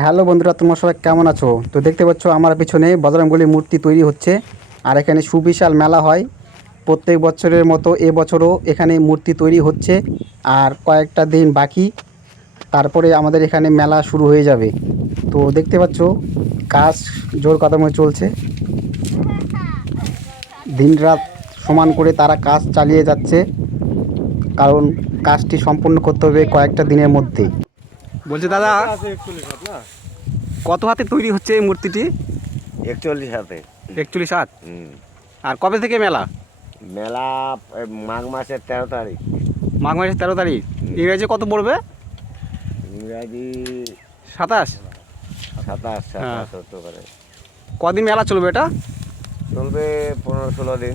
Hello বন্ধুরা, তোমরা সবাই কেমন আছো? তো দেখতে পাচ্ছ আমার পিছনে বজরংবলী মূর্তি তৈরি হচ্ছে। আর এখানে সুবিশাল মেলা হয় প্রত্যেক বছরের মতো এবছরও এখানে মূর্তি তৈরি হচ্ছে। আর কয়েকটা দিন বাকি, তারপরে আমাদের এখানে মেলা শুরু হয়ে যাবে। তো দেখতে পাচ্ছ কাজ জোর কদমে চলছে। দিনরাত সমান করে তারা কাজ চালিয়ে যাচ্ছে, কারণ কাজটি সম্পূর্ণ করতে হবে কয়েকটা দিনের মধ্যে। বলছে দাদা, কত হাতে তৈরি হচ্ছে এই মূর্তিটি? 41 হাতে। 41 হাত। হুম। আর কবে থেকে মেলা? মেলা মাঘ মাসের 13 তারিখ। মাঘ মাসের 13 তারিখ। ইংরেজি কত পড়বে? ইংরাজি 27। 27 হ্যাঁ। 27 হতে পারে। কদিন মেলা চলবে এটা? চলবে 15-16 দিন।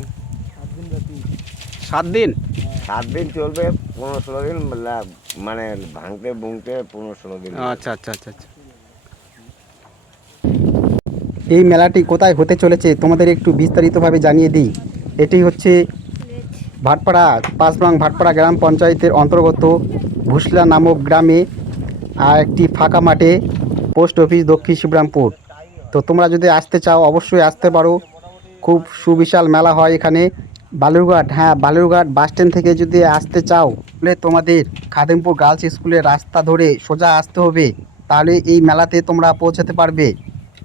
7 দিন। 7 দিন চলবে, 15-16 দিন মানে ভাঙতে বুঙতে 15-16 দিন। আচ্ছা আচ্ছা আচ্ছা আচ্ছা। এই মেলাটি কোথায় হতে চলেছে তোমাদের একটু বিস্তারিতভাবে জানিয়ে দিই। এটি হচ্ছে ভাটপাড়া, 5 নং ভাটপাড়া গ্রাম পঞ্চায়েতের অন্তর্গত ভুসলা নামক গ্রামে, আর একটি ফাঁকা মাঠে, পোস্ট অফিস, দক্ষিণ শিবরামপুর। তো তোমরা যদি আসতে চাও অবশ্যই আসতে পারো। খুব সুবিশাল মেলা হয় এখানে। বালুরঘাট, হ্যাঁ বালুরঘাট বাস স্ট্যান্ড থেকে যদি আসতে চাও তাহলে তোমাদের খাদিমপুর গার্লস স্কুলের রাস্তা ধরে সোজা আসতে হবে, তাহলে এই মেলাতে তোমরা পৌঁছাতে পারবে।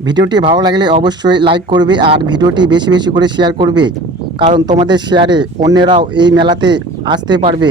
ভিডিওটি ভালো লাগলে অবশ্যই লাইক করবে আর ভিডিওটি বেশি বেশি করে শেয়ার করবে, কারণ তোমাদের শেয়ারে অন্যরাও এই মেলাতে আসতে পারবে।